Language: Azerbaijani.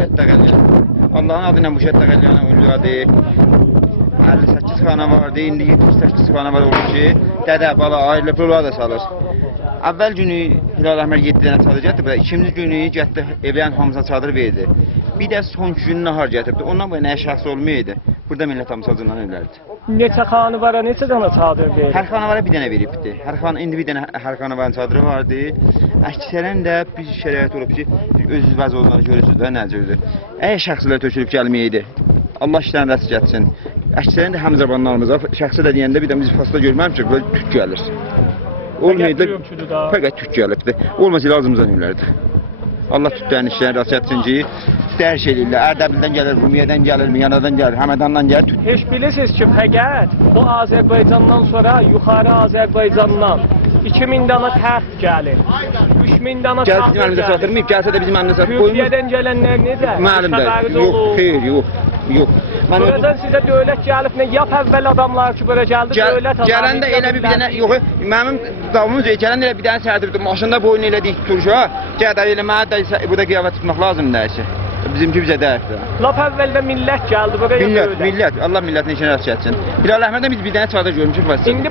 şəhiddə qəlyan. Allahın adı ilə bu şəhiddə qəlyanı uluyadı. 58 xana vardı, indi 78 xana var olur ki, dədə, bala, ailə, pullar da salır. Əvvəl günü Hilal Əhmər 7 dənə çadır gətirdi, ikinci günü getdi, evlərin hamısına çadır verdi. Bir də son günü nahar gətirdi, ondan bu nəyə şəxs olmaydı. Burada millət hamısacından ölərdi. Neçə xanı var, neçə dənə çadır verdi? Hər xanavara bir dənə veribdi. İndi bir dənə hər xanavaranın çadırı vardı. Əksərən də bir şərait olub ki, öz vəz olanları görürsünüz də, necədir. Əgər şəxslər tökülüb gəlməyəydi, Allah işlərini rəs getsin. Əksərən də həmzəbanlarımıza, şəxsə də deyəndə bir də biz fasda görməmişik, böyle tük gəlir. Olmaydı, fəqət tük gəlibdi. Olmasa lazımızdan ölərdi. Allah tüklərin işlərini rəs getsin ki, dərş eləyirlər. Ərdəbildən gəlir, Rumiyədən gəlir, Miyanadan gəlir, Həmədandan gəlir. Heç bilirsiniz ki, fəqət bu Azərbaycandan sonra yuxarı Azərbaycandan 2000 dana təxt gəlir, 3000 dana taxt gəlir. Gəlsə də bizim əlimizə satır. Türkiyədən gələnlər necə? Mənim də, yox, xeyr, yox. Buradan sizə dövlət gəlib, nə yap əvvəl adamlar ki, bura gəldi, dövlət adamlar. Gələndə elə bir dənə, yox, mənim davamımız gələndə elə bir dənə sərdirdim, maşında boyun elədik turşa, gədə elə mənə də burada qiyafət tutmaq lazımdır əşi. Bizimki bizə dəyərdir. Lap əvvəldə millət gəldi buraya dövlət. Millət, Allah millətin işini rast gəlsin. Hilal Əhməddən biz bir dənə çadır görmüşük. İndi